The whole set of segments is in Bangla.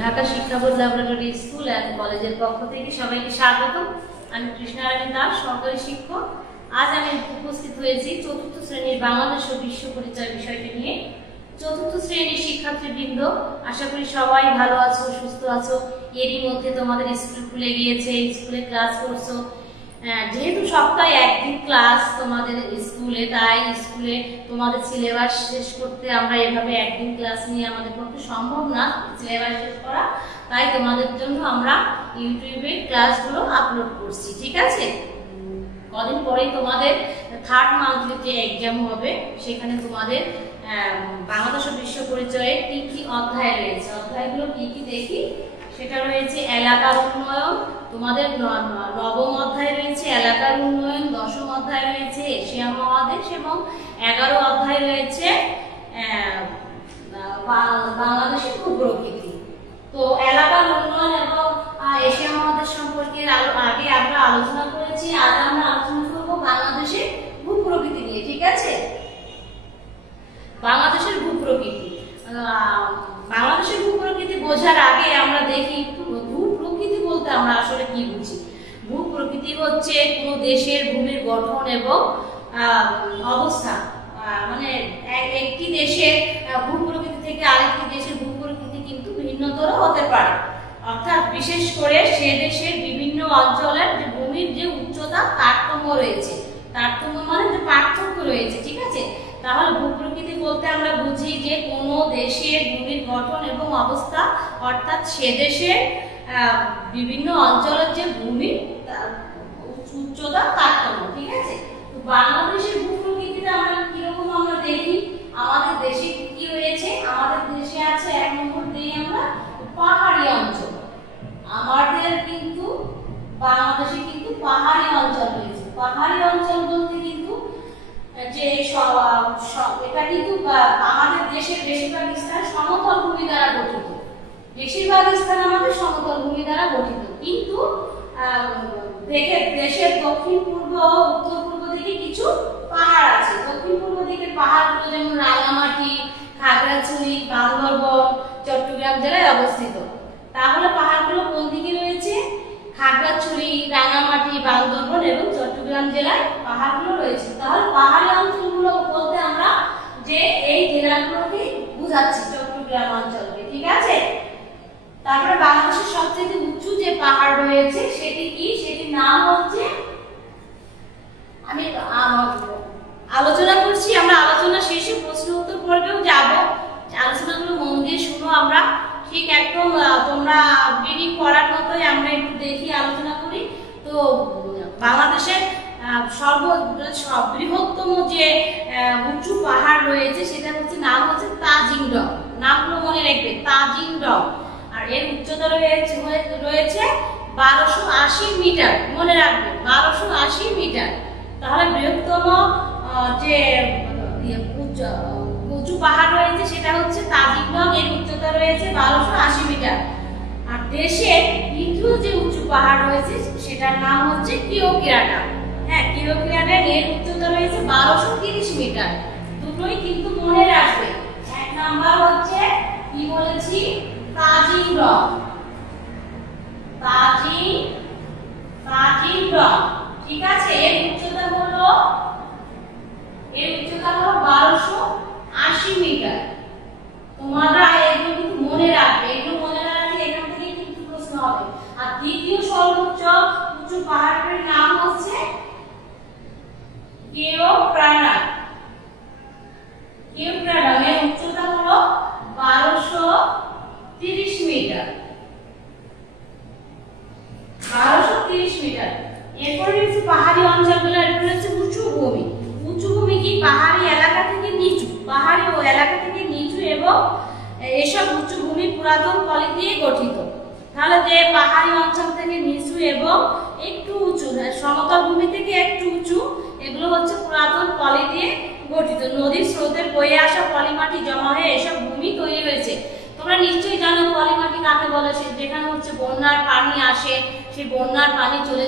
ঢাকা শিক্ষা বোর্ড ল্যাবরেটরি স্কুল অ্যান্ড কলেজের পক্ষ থেকে সবাইকে স্বাগত। আমি কৃষ্ণারানী দাস, সরকারি শিক্ষক। আজ আমি উপস্থিত হয়েছি চতুর্থ শ্রেণীর বাংলাদেশ ও বিশ্ব পরিচয় বিষয়টি নিয়ে। চতুর্থ শ্রেণীর শিক্ষার্থীবৃন্দ, আশা করি সবাই ভালো আছো, সুস্থ আছো। এরই মধ্যে তোমাদের স্কুল খুলে গিয়েছে, স্কুলে ক্লাস করছো। যেহেতু সপ্তাহে একদিন ক্লাস তোমাদের স্কুলে, তাই স্কুলে তোমাদের সিলেবাস শেষ করতে আমরা এভাবে একদিন ক্লাস নিয়ে আমাদের পক্ষে সম্ভব না সিলেবাস শেষ করা, তাই তোমাদের জন্য আমরা ইউটিউবে ক্লাসগুলো আপলোড করছি। ঠিক আছে, কদিন পরেই তোমাদের থার্ড মান্থলি যে এক্সাম হবে, সেখানে তোমাদের বাংলাদেশ ও বিশ্ব পরিচয়ে কি কি অধ্যায় রয়েছে, অধ্যায়গুলো কি কি দেখি। সেটা রয়েছে এলাকার উন্নয়ন, তোমাদের নবম অধ্যায় রয়েছে এলাকার উন্নয়ন, দশম অধ্যায় রয়েছে এশিয়া মহাদেশ এবং 11 অধ্যায় রয়েছে বাংলাদেশের ভূপ্রকৃতি। তো এলাকার উন্নয়ন এবং এশিয়া মহাদেশ সম্পর্কে আগে আমরা আলোচনা করেছি। আজ আমরা আলোচনা করব বাংলাদেশের ভূপ্রকৃতি নিয়ে। ঠিক আছে, বাংলাদেশের ভূপ্রকৃতি। বাংলাদেশের ভূপ্রকৃতি বোঝার আগে আমরা দেখি ভূপ্রকৃতি বলতে আমরা আসলে কি বুঝি। ভূপ্রকৃতি হচ্ছে কোনো দেশের ভূমির গঠন এবং অবস্থা। মানে একটি দেশের ভূপ্রকৃতি থেকে আরেকটি দেশের ভূপ্রকৃতি কিন্তু ভিন্নতর হতে পারে। অর্থাৎ বিশেষ করে সে দেশের বিভিন্ন অঞ্চলের যে ভূমির যে উচ্চতা তারতম্য রয়েছে, তারতম্য মানে যে পার্থক্য রয়েছে। ঠিক আছে, তাহলে ভূপ্রকৃতি বলতে আমরা বুঝি যে কোনো দেশের ভূমির গঠন এবং অবস্থা, অর্থাৎ সে দেশের বিভিন্ন অঞ্চলের যে ভূমির উচ্চতা তারতম্য। ঠিক আছে, তো বাংলাদেশের ভূপ্রকৃতিটা আমরা কিরকম আমরা দেখি। আমাদের দেশে কি রয়েছে, আমাদের দেশে আছে এক নম্বর দিই আমরা পাহাড়ি অঞ্চল। আমাদের কিন্তু বাংলাদেশে কিন্তু পাহাড়ি অঞ্চল রয়েছে। পাহাড়ি অঞ্চল বলতে কিন্তু যে এটা কিন্তু আমাদের দেশের বেশিরভাগ স্থান সমতল ভূমি দ্বারা গঠিত। বেশিরভাগ স্থান আমাদের সমতল ভূমি দ্বারা গঠিত, কিন্তু দেশের দক্ষিণ পূর্ব ও উত্তর পূর্ব দিকে কিছু পাহাড় আছে। দক্ষিণ পূর্ব দিকের পাহাড়গুলো যেমন রাঙামাটি, খাগড়াছড়ি, বান্দরবন, চট্টগ্রাম জেলায় অবস্থিত। তাহলে পাহাড়গুলো কোন দিকে রয়েছে? খাগড়াছড়ি, রাঙামাটি, বান্দরবন এবং চট্টগ্রাম জেলায় পাহাড়গুলো রয়েছে। তাহলে পাহাড়ি অঞ্চলগুলো বলতে আমরা যে এই জেলাগুলোকে বুঝাচ্ছি, চট্টগ্রাম অঞ্চলকে। ঠিক আছে, তারপরে বাংলাদেশের সবচেয়ে উঁচু যে পাহাড় রয়েছে সেটি কি? সেটির নাম হচ্ছে, আমি আলোচনা করছি, আমরা আলোচনা শেষে প্রশ্ন উত্তর পর্বেও যাব। আলোচনাগুলো মন দিয়ে শুনো, আমরা ঠিক একদম তোমরা রিডিং করার মতোই আমরা একটু দেখি, আলোচনা করি। তো বাংলাদেশের বৃহত্তম যে উঁচু পাহাড় রয়েছে সেটা হচ্ছে নাম হচ্ছে তাজিং ডং। নামগুলো মনে রাখবে, তাজিং ডং। আর এর উচ্চতা রয়েছে 1280 মিটার। মনে রাখবে 1280 মিটার। তাহলে বৃহত্তম যে উঁচু পাহাড় রয়েছে সেটা হচ্ছে তাজিং ডং। এর উচ্চতা রয়েছে 1280 মিটার। আর দেশের দ্বিতীয় যে উঁচু পাহাড় রয়েছে সেটার নাম হচ্ছে কিওকিরাটা। হ্যাঁ, কিওকিরাটা, এর উচ্চতা রয়েছে 1230 মিটার। দুটোই কিন্তু মনে রাখবে। এক নাম্বার হচ্ছে কি বলেছি, তাজিং ডং। তাজিং ডং। ঠিক আছে, এর উচ্চতা হলো 1280 মিটার। তোমরা এগুলো কিন্তু মনে রাখবে, এগুলো মনে রাখলে এখান থেকে কিন্তু প্রশ্ন হবে। আর দ্বিতীয় সর্বোচ্চ উঁচু পাহাড়ের নাম হচ্ছে কেওক্রাডা। কেওক্রাডা, এর উচ্চতা হলো 1230 মিটার। 1230 মিটার। এরপরে হচ্ছে পাহাড়ি অঞ্চলগুলো, এরপরে হচ্ছে উঁচু ভূমি। উঁচু ভূমি কি? পাহাড়ি এলাকা থেকে নিচু, পাহাড়ি ও এলাকা থেকে নিচু এবং এসব উঁচু ভূমি পুরাতন পলি দিয়ে গঠিত। তাহলে যে পাহাড়ি অঞ্চল থেকে নিচু এবং একটু উঁচু, সমতল ভূমি থেকে একটু উঁচু, এগুলো হচ্ছে পুরাতন পলি দিয়ে গঠিত। নদীর স্রোতের বয়ে আসা পলিমাটি জমা হয়ে এসব ভূমি তৈরি হয়েছে। তোমরা নিশ্চয়ই জানো পলিমাটি কাকে বলে। যেখানে হচ্ছে বন্যার পানি আসে, সেই বন্যার পানি চলে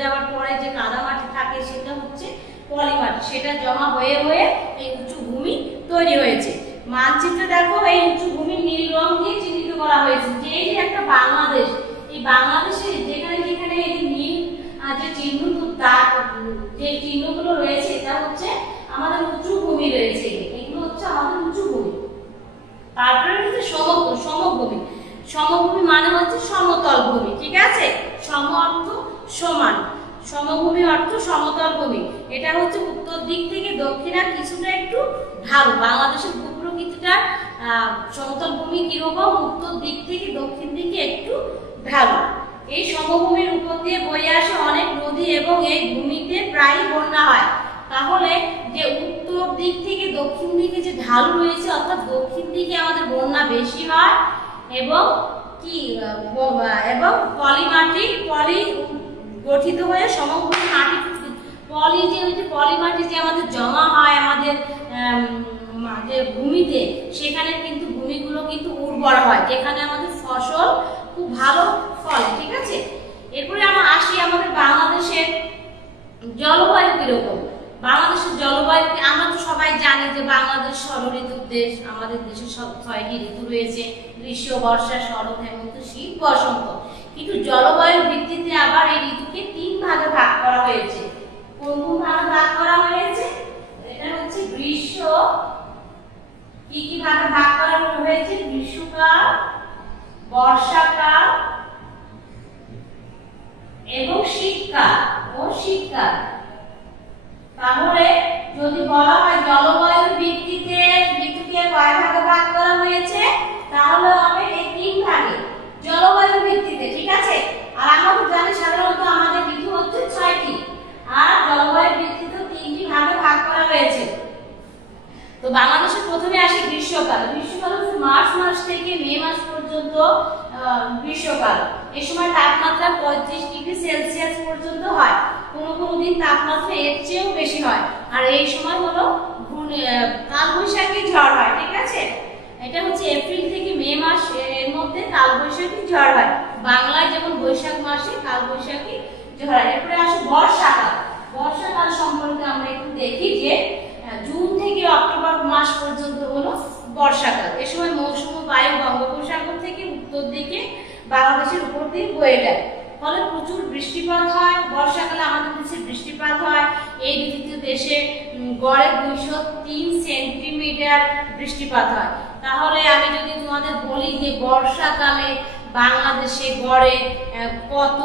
যাওয়ার পরে যে কাদামাটি থাকে সেটা হচ্ছে পলিমাটি। সেটা জমা হয়ে হয়ে এই উঁচু ভূমি তৈরি হয়েছে। মানচিত্রে দেখো এই উঁচু ভূমি নীল রং দিয়ে চিহ্নিত করা হয়েছে। বাংলাদেশ, এই বাংলাদেশে যেখানে যেখানে এই নীল যে চিহ্ন দাগ যে চিহ্নগুলো রয়েছে এটা হচ্ছে আমাদের উঁচু ভূমি রয়েছে, এগুলো হচ্ছে আমাদের উঁচু ভূমি। তারপরে হচ্ছে সমভূমি। সমভূমি মানে হচ্ছে সমতল ভূমি, ঠিক আছে? সম অর্থ সমান, সমভূমি অর্থ সমতল ভূমি। এটা হচ্ছে উত্তর দিক থেকে দক্ষিণে কিছুটা একটু ঢালু। বাংলাদেশের ভূপ্রকৃতিটা সমতল ভূমি কিরকম, উত্তর দিক থেকে দক্ষিণ দিকে একটু ঢালু। এই সমভূমির উপর দিয়ে বয়ে আসে অনেক নদী এবং এই ভূমিতে প্রায় বন্যা হয়। তাহলে যে উত্তর দিক থেকে দক্ষিণ দিকে যে ঢালু রয়েছে, অর্থাৎ দক্ষিণ দিকে আমাদের বন্যা বেশি হয় এবং কি এবং পলি গঠিত হয়ে সমভূমি মাটি পলি মাটি যে আমাদের জমা হয় আমাদের যে ভূমিতে, সেখানে কিন্তু ভূমিগুলো কিন্তু উর্বর হয়, যেখানে আমাদের ফসল খুব ভালো ফলে, ঠিক আছে? এরপরে আমরা আসি আমাদের বাংলাদেশের জলবায়ু কিরকম। বাংলাদেশের জলবায়ু আমরা তো সবাই জানি যে বাংলাদেশ ষড়ঋতুর দেশ। আমাদের দেশে 6টি ঋতু রয়েছে, গ্রীষ্ম, বর্ষা, শরৎ, হেমন্ত, শীত, বসন্ত। কিন্তু জলবায়ুর ভিত্তিতে আবার এই ঋতুকে 3 ভাগে ভাগ করা হয়েছে। কোন কোন ভাগে ভাগ করা হয়েছে? এটা হচ্ছে গ্রীষ্ম, কি কি ভাগে ভাগ করা হয়েছে? গ্রীষ্মকাল, বর্ষাকাল এবং শীতকাল। তাহলে যদি বলা হয় জলবায়ুর ভিত্তিতে ঋতুকে কয় ভাগে ভাগ করা হয়েছে, তাহলে হবে এই 3 ভাগে জলবায়ুর ভিত্তিতে, ঠিক আছে? আর আমরা তো জানি সাধারণত আমাদের ঋতু হচ্ছে 6টি, আর জলবায়ুর ভিত্তিতে 3টি ভাগে ভাগ করা হয়েছে। তো বাংলাদেশে প্রথমে আসে গ্রীষ্মকাল। গ্রীষ্মকাল হচ্ছে মার্চ মাস থেকে মে মাস পর্যন্ত গ্রীষ্মকাল। এই সময় তাপমাত্রা 35 ডিগ্রি সেলসিয়াস পর্যন্ত হয়, কোনো কোনো দিন তাপমাত্রা এর চেয়েও বেশি হয়। আর এই সময় হলো কালবৈশাখী ঝড় হয়, ঠিক আছে? এটা হচ্ছে এপ্রিল থেকে মে মাস এর মধ্যে কালবৈশাখী ঝড় হয়। বাংলায় যেমন বৈশাখ মাসে কালবৈশাখী ঝড় হয়। এরপরে আসে বর্ষাকাল। বর্ষাকাল সম্পর্কে আমরা একটু দেখি যে জুন থেকে অক্টোবর মাস পর্যন্ত হলো বর্ষাকাল। এ সময় মৌসুমী বায়ু বঙ্গোপসাগর থেকে উত্তর দিকে বাংলাদেশের উপর দিয়ে বয়ে যায়, ফলে প্রচুর বৃষ্টিপাত হয়। বর্ষাকালে আমাদের দেশে বৃষ্টিপাত হয়। এই ঋতুতে দেশে গড়ে 203 সেন্টিমিটার বৃষ্টিপাত হয়। তাহলে আমি যদি তোমাদের বলি যে বর্ষাকালে বাংলাদেশে গড়ে কত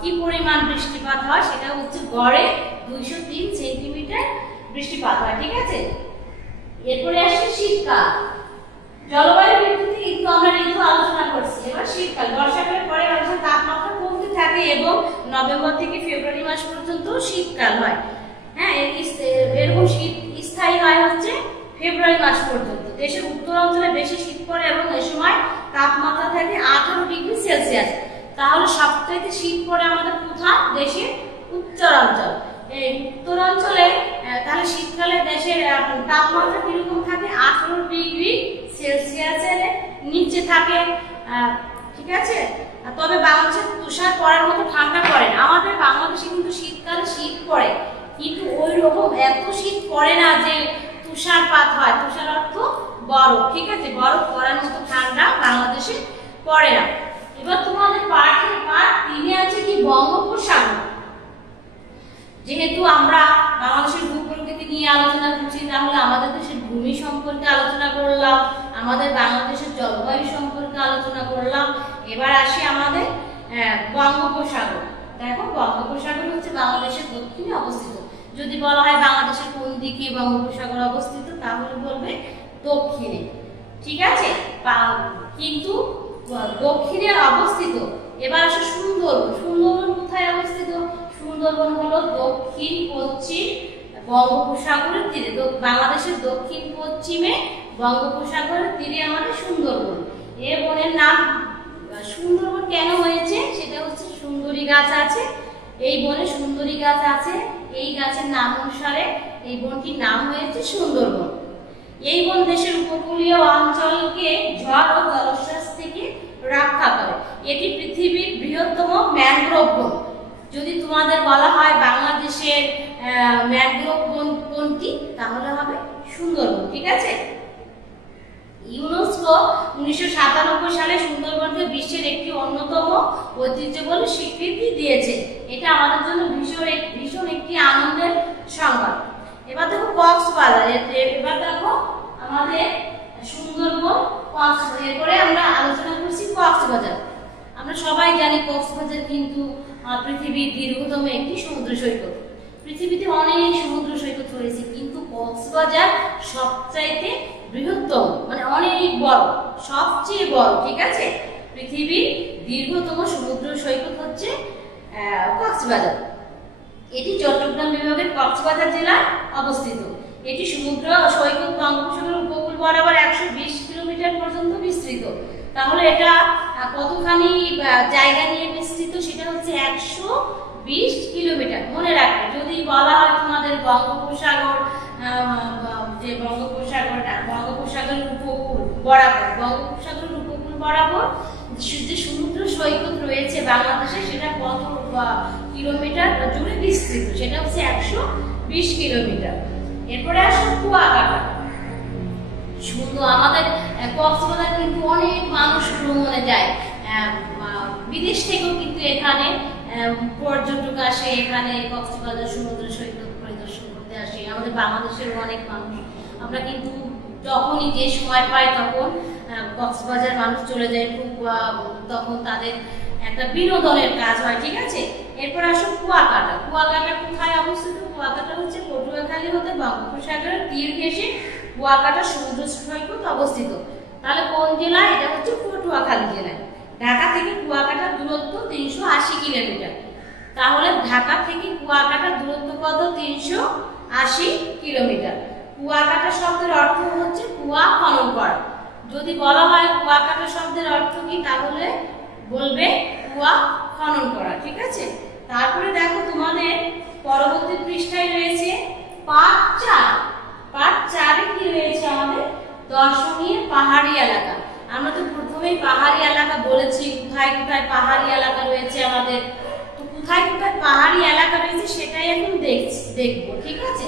কি পরিমাণ বৃষ্টিপাত হয়, সেটা হচ্ছে গড়ে 203 সেন্টিমিটার বৃষ্টিপাত হয়, ঠিক আছে? এরপরে আসে শীতকাল। জলবায়ুর ভিত্তিতে কিন্তু আমরা ঋতু আলোচনা করছি। এবার শীতকাল। বর্ষাকালের পরে অর্থাৎ তাপমাত্রা কমতে থাকে এবং নভেম্বর থেকে ফেব্রুয়ারি মাস পর্যন্ত শীতকাল হয়। হ্যাঁ, এরকম শীত স্থায়ী হয় হচ্ছে ফেব্রুয়ারি মাস পর্যন্ত। দেশের উত্তরাঞ্চলে বেশি শীত পড়ে এবং এই সময় তাপমাত্রা থাকে 18 ডিগ্রি সেলসিয়াস। তাহলে সবথেকে শীত পড়ে আমাদের কোথায়? দেশের উত্তরাঞ্চল। এই উত্তরাঞ্চলে তাহলে শীতকালে দেশের তাপমাত্রা কিরকম থাকে? 18 ডিগ্রি সেলসিয়াসের নিচে থাকে, ঠিক আছে? তবে বাংলাদেশে তুষার পড়ার মতো ঠান্ডা পড়ে না। আমাদের বাংলাদেশে কিন্তু শীতকালে শীত পড়ে, কিন্তু ওই রকম এত শীত পড়ে না যে তুষারপাত হয়। তুষার অর্থ বরফ, ঠিক আছে? বরফ পড়ার মতো ঠান্ডা বাংলাদেশে পড়ে না। এবার তোমাদের পার্ট 3 আছে কি? বঙ্গোপসাগর। যেহেতু আমরা বাংলাদেশের ভূপ্রকৃতি নিয়ে আলোচনা করছি, তাহলে আমাদের দেশের ভূমি সম্পর্কে আলোচনা করলাম, আমাদের বাংলাদেশের জলবায়ু সম্পর্কে আলোচনা করলাম। এবার আসি আমাদের বঙ্গোপসাগর। দেখো, বঙ্গোপসাগর হচ্ছে বাংলাদেশের দক্ষিণে অবস্থিত। যদি বলা হয় বাংলাদেশের কোন দিকে বঙ্গোপসাগর অবস্থিত, তাহলে বলবে দক্ষিণে, ঠিক আছে? কিন্তু দক্ষিণে অবস্থিত। এবার আসে সুন্দরবন। সুন্দরবন কোথায় অবস্থিত? সুন্দরবন হলো দক্ষিণ পশ্চিম বঙ্গোপসাগরের তীরে। বাংলাদেশের দক্ষিণ পশ্চিমে বঙ্গোপসাগরের তীরে আমাদের সুন্দরবন। এই বনের নাম সুন্দরবন কেন হয়েছে? সেটা হচ্ছে সুন্দরী গাছ আছে, এই বনে সুন্দরী গাছ আছে। এই গাছের নাম অনুসারে এই বনটির নাম হয়েছে সুন্দরবন। এই বন দেশের উপকূলীয় অঞ্চলকে ঝড় ও জলোচ্ছ্বাস থেকে রক্ষা করে। এটি পৃথিবীর বৃহত্তম ম্যানগ্রোভ বন। যদি তোমাদের বলা হয় বাংলাদেশের ম্যানগ্রোভ বন কোনটি, তাহলে হবে সুন্দরবন, ঠিক আছে? ইউনেস্কো 1997 সালে সুন্দরবনকে বিশ্বের একটি অন্যতম ঐতিহ্য বলে স্বীকৃতি দিয়েছে। এটা আমাদের জন্য ভীষণ একটি আনন্দের সংবাদ। এবার দেখো কক্সবাজার, এবার দেখো আমাদের সুন্দরবন কক্সবাজার, এরপরে আমরা আলোচনা করছি কক্সবাজার। আমরা সবাই জানি কক্সবাজার কিন্তু পৃথিবীর দীর্ঘতম একটি সমুদ্র সৈকত। পৃথিবীতে অনেক সমুদ্র সৈকত রয়েছে, কিন্তু কক্সবাজার সবচাইতে বৃহত্তম, মানে অনেক বড়, সবচেয়ে বড়। ঠিক আছে, পৃথিবীর দীর্ঘতম সমুদ্র সৈকত হচ্ছে কক্সবাজার। এটি চট্টগ্রাম বিভাগের কক্সবাজার জেলায় অবস্থিত। এটি সমুদ্র সৈকত বঙ্গোপসাগরের উপকূল বরাবর 120 কিলোমিটার পর্যন্ত বিস্তৃত। তাহলে এটা কতখানি জায়গা নিয়ে বিস্তৃত? সেটা হচ্ছে 120 কিলোমিটার। মনে রাখবে, যদি বলা হয় তোমাদের বঙ্গোপসাগর, যে বঙ্গোপসাগরের উপকূল বরাবর যে সমুদ্র সৈকত রয়েছে বাংলাদেশে, সেটা কত কিলোমিটার জুড়ে বিস্তৃত? সেটা হচ্ছে 120 কিলোমিটার। এরপরে আসো কুয়াকাটা। শুধু আমাদের কক্সবাজার কিন্তু অনেক মানুষ ভ্রমণে যায়, বিদেশ থেকেও কিন্তু এখানে পর্যটক আসে, এখানে কক্সবাজার সমুদ্র সৈকত পরিদর্শন করতে আসে। আমাদের বাংলাদেশের অনেক মানুষ, আমরা কিন্তু যখনই যে সময় পাই তখন কক্সবাজার মানুষ চলে যায়, তখন তাদের একটা বিনোদনের কাজ হয়। ঠিক আছে, এরপর আসো কুয়াকাটা। কুয়াকাটা কোথায় অবস্থিত? কুয়াকাটা হচ্ছে পটুয়াখালী হতে বঙ্গোপসাগরের তীর ঘেঁষে কুয়াকাটা সমুদ্র সৈকত অবস্থিত। তাহলে কোন জেলায়? এটা হচ্ছে পটুয়াখালী জেলায়। ঢাকা থেকে কুয়াকাটার দূরত্ব 380 কিলোমিটার। তাহলে ঢাকা থেকে কুয়াকাটার দূরত্ব কত? 380 কিলোমিটার। কুয়াকাটা শব্দের অর্থ হচ্ছে কুয়া খনন করা। যদি বলা হয় কুয়াকাটা শব্দের অর্থ কি, তাহলে বলবে কুয়া খনন করা। ঠিক আছে, তারপরে দেখো তোমাদের পরবর্তী পৃষ্ঠায় রয়েছে পার্ট 4। পার্ট 4 এ কি রয়েছে? আমাদের দর্শনীয় পাহাড়ি এলাকা। আমরা তো প্রথমেই পাহাড়ি এলাকা বলেছি, কোথায় কোথায় পাহাড়ি এলাকা রয়েছে আমাদের। তো কোথায় কোথায় পাহাড়ি এলাকা রয়েছে সেটাই এখন দেখবো। ঠিক আছে,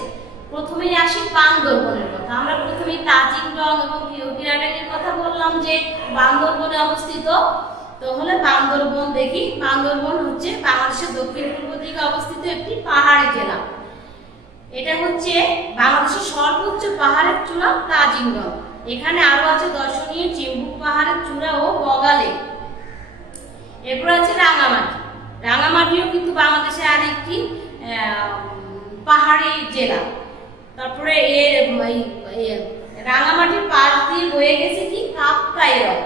প্রথমেই আসি বান্দরবনের কথা। আমরা প্রথমেই তাজিংডং এবং কিউটিরাডেনের কথা বললাম যে বান্দরবনে অবস্থিত। তাহলে বান্দরবন দেখি। বান্দরবন হচ্ছে বাংলাদেশের দক্ষিণ পূর্ব দিকে অবস্থিত একটি পাহাড়ি জেলা। এটা হচ্ছে বাংলাদেশের সর্বোচ্চ পাহাড়ের চূড়া তাজিংডং। এখানে আরো আছে দর্শনীয় চিম্বুক পাহাড়ের চূড়া ও বগালে। এরপর আছে রাঙামাটি। রাঙামাটিও কিন্তু বাংলাদেশের আরেকটি পাহাড়ি জেলা। তারপরে রাঙামাটির পাশ দিয়ে বয়ে গেছে কি? কাপ্তাই হ্রদ।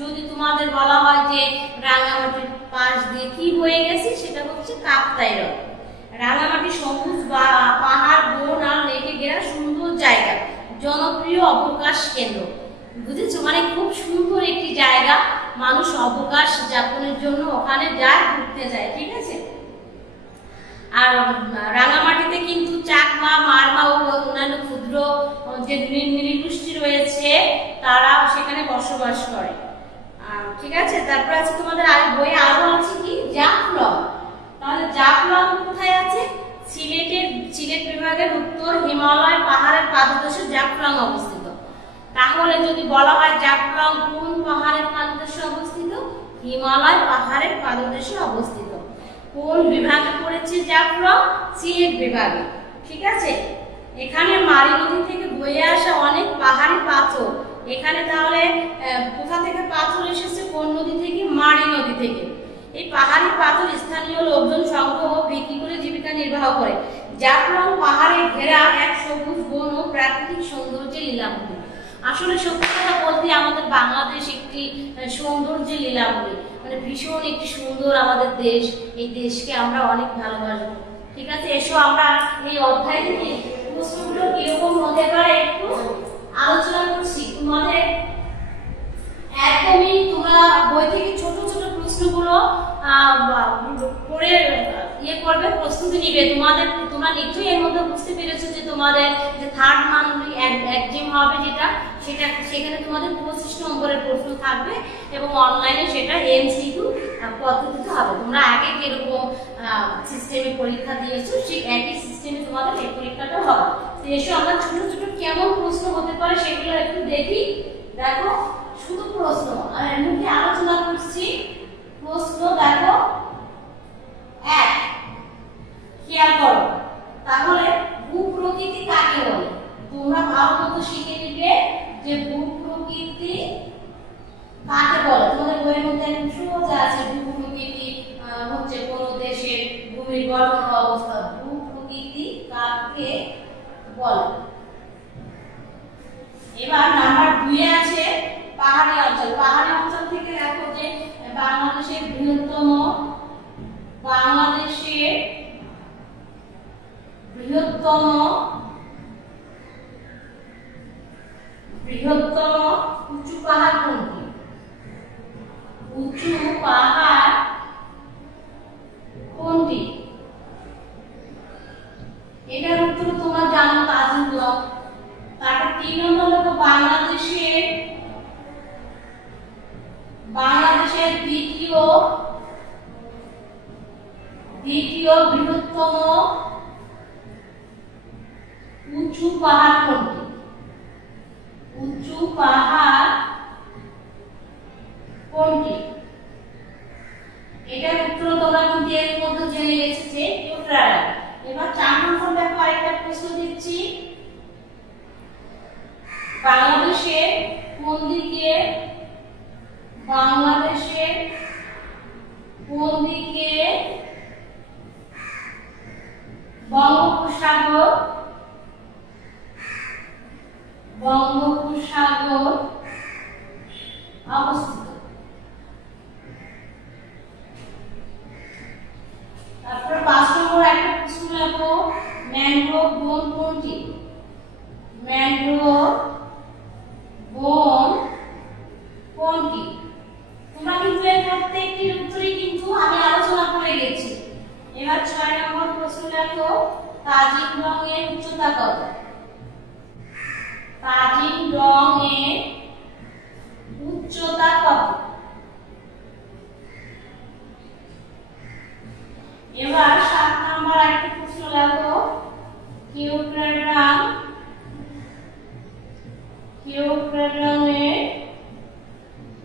যদি তোমাদের বলা হয় যে রাঙামাটির পাশ দিয়ে কি বয়ে গেছে, সেটা হচ্ছে কাপ্তাই হ্রদ। রাঙামাটি সবুজ বা পাহাড়, বন আর লেকে ঘেরা সুন্দর জায়গা, জনপ্রিয় অবকাশ কেন্দ্র। বুঝেছো, মানে খুব সুন্দর একটি জায়গা, মানুষ অবকাশ যাপনের জন্য ওখানে যায়, ঘুরতে যায়। ঠিক আছে, আর রাঙামাটিতে কিন্তু চাকমা, মারমা ও অন্যান্য ক্ষুদ্র যে নৃগোষ্ঠী রয়েছে তারা সেখানে বসবাস করে। ঠিক আছে, তারপর আছে তোমাদের আর বইয়ে আরো আছে কি? জাফলং। তাহলে জাফলং কোথায় আছে? সিলেট বিভাগের উত্তর হিমালয় পাহাড়ের পাদদেশে জাফলং অবস্থিত। তাহলে যদি বলা হয় জাফলং কোন পাহাড়ের পাদদেশে অবস্থিত? হিমালয় পাহাড়ের পাদদেশে অবস্থিত। কোন বিভাগে পড়েছে জাফলং? সিলেট বিভাগে। ঠিক আছে, এখানে মারি নদী থেকে বয়ে আসা অনেক পাহাড়ি পাথর। এখানে তাহলে কোথা থেকে পাথর এসেছে? কোন নদী থেকে? মারি নদী থেকে। এই পাহাড়ি পাথর স্থানীয় লোকজন সংগ্রহ ও বিক্রি করে জীবিকা নির্বাহ করে। জাফলং পাহাড়ে ঘেরা এক সবুজ বন ও প্রাকৃতিক সৌন্দর্যের লীলাভূমি। আসলে সত্যি কথা বলতে আমাদের বাংলাদেশ একটি সৌন্দর্যের লীলাভূমি, মানে ভীষণ একটি সুন্দর আমাদের দেশ। এই দেশকে আমরা অনেক ভালোবাসবো। ঠিক আছে, এসো আমরা এই অধ্যায় থেকে প্রশ্নগুলো কিরকম হতে পারে একটু আলোচনা করছি। তোমাদের একদমই তোমরা বই থেকে ছোট ছোট প্রশ্নগুলো পড়ে করবে, প্রস্তুতি নিবে। তোমরা নিশ্চয়ই এর মধ্যে বুঝতে পেরেছো যে তোমাদের যে থার্ড মান্থলি এক্সাম হবে সেখানে তোমাদের 25 নম্বরের প্রশ্ন থাকবে এবং অনলাইনে সেটা এমসিকিউ পদ্ধতিতে হবে। তোমরা আগে যেরকম সিস্টেমে পরীক্ষা দিয়েছো সেই একই সিস্টেমে তোমাদের এই পরীক্ষাটা হবে। তো এসো আমরা ছোট ছোট কেমন প্রশ্ন হতে পারে সেগুলো একটু দেখি। দেখো শুধু প্রশ্ন, আমি মুখে আলোচনা করছি। প্রশ্ন দেখো এক, খেয়াল করো তাহলে ভূপ্রকৃতি কাকে বলে? তোমরা ভালো মতো শিখে নিবে যে ভূপ্রকৃতি কাকে বলে। তোমাদের বইয়ের মধ্যে সোজা আছে ভূপ্রকৃতি হচ্ছে কোন দেশের ভূমির গঠন অবস্থা। ভূপ্রকৃতি কাকে বলে? এবার নাম্বার 2 এ আছে পাহাড়ি অঞ্চল। পাহাড়ি অঞ্চল থেকে দেখো যে বাংলাদেশের বৃহত্তম উঁচু পাহাড় কোনটি? উঁচু পাহাড় কোনটি? এটার উত্তর তোমরা জানো, তাজমহল। তারপর 3 নম্বর হলো বাংলাদেশের দ্বিতীয় বৃহত্তম উঁচু পাহাড় কোনটি? উঁচু পাহাড় কোনটি? এটার উত্তর তোমরা কিন্তু এর মধ্যে জেনে গেছো যে ইউক্রেটাস। এবার 4 নম্বর দেখো আরেকটা প্রশ্ন দিচ্ছি। বাংলাদেশের কোন দিকে বঙ্গোপসাগর অবস্থিত? তারপর 5 নম্বর একটা প্রশ্ন লেখো, ম্যানগ্রোভ বন কোনটি? ম্যানগ্রোভ বন কোনটি? তোমরা কিন্তু এর প্রত্যেকটির উত্তরই কিন্তু আমি আলোচনা করে গেছি। এবার 6 নম্বর প্রশ্ন লেখো, তাজিং এর উচ্চতা কত? তাজিং এর উচ্চতা কত? এবার 7 নম্বর একটা প্রশ্ন লেখো, কিউক্রেটাস এর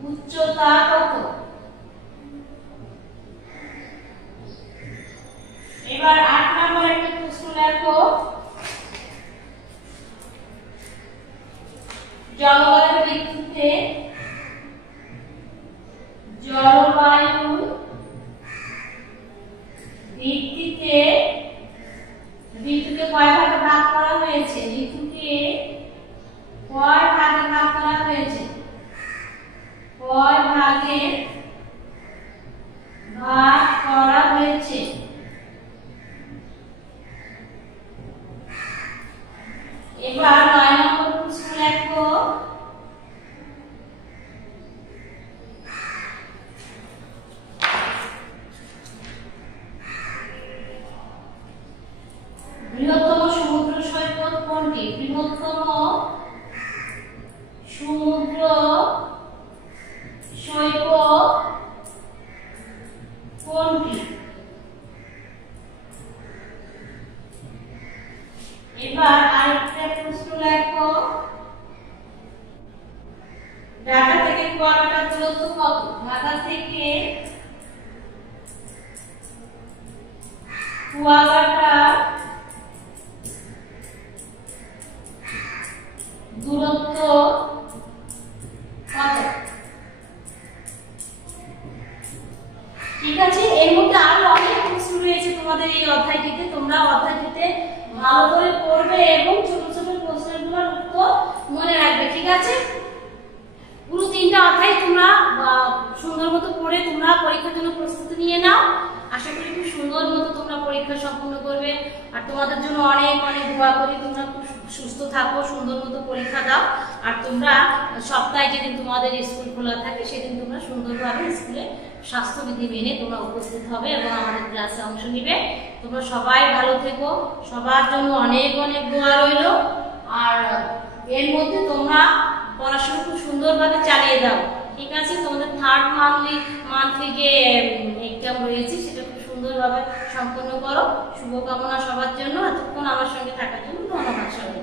উচ্চতা কত? এবার 8 নম্বর একটা প্রশ্ন লেখো, জলবায়ুর ভিত্তিতে ঋতুকে কয় ভাগে ভাগ করা হয়েছে? কয় ভাগে ভাগ করা হয়েছে? এবার 9 নম্বর প্রশ্ন লেখো, বৃহত্তম সমুদ্র সৈকত কোনটি? বৃহত্তম সমুদ্র সৈকত কোনটি? এবার আরেকটা প্রশ্ন লেখো, ঢাকা থেকে কুয়াকাটার দূরত্ব কত? ঢাকা থেকে কুয়াকাটার দূরত্ব কত? ঠিক আছে, এর মধ্যে আরো অনেক প্রশ্ন রয়েছে তোমাদের এই অধ্যায়টিতে। তোমরা অধ্যায়টিতে ভালো করে পড়বে এবং ছোট ছোট প্রশ্নগুলোর উত্তর মনে রাখবে। ঠিক আছে, পুরো 3টা অধ্যায় তোমরা সুন্দর মতো পড়ে তোমরা পরীক্ষার জন্য প্রস্তুতি নিয়ে নাও। আশা করি খুব সুন্দর মতো তোমরা পরীক্ষা সম্পন্ন করবে। আর তোমাদের জন্য অনেক অনেক দোয়া করি, তোমরা খুব সুস্থ থাকো, সুন্দর মতো পরীক্ষা দাও। আর তোমরা সপ্তাহে যেদিন তোমাদের স্কুল খোলা থাকে সেদিন তোমরা সুন্দরভাবে স্কুলে স্বাস্থ্যবিধি মেনে তোমরা উপস্থিত হবে এবং আমাদের ক্লাসে অংশ নিবে। তোমরা সবাই ভালো থেকো, সবার জন্য অনেক অনেক দোয়া রইল। আর এর মধ্যে তোমরা পড়াশোনা খুব সুন্দরভাবে চালিয়ে দাও। ঠিক আছে, তোমাদের 3rd মান্থলি যে এক্সাম রয়েছে সেটা খুব সুন্দরভাবে সম্পন্ন করো। শুভকামনা সবার জন্য। এতক্ষণ আমার সঙ্গে থাকার জন্য ধন্যবাদ সবাই।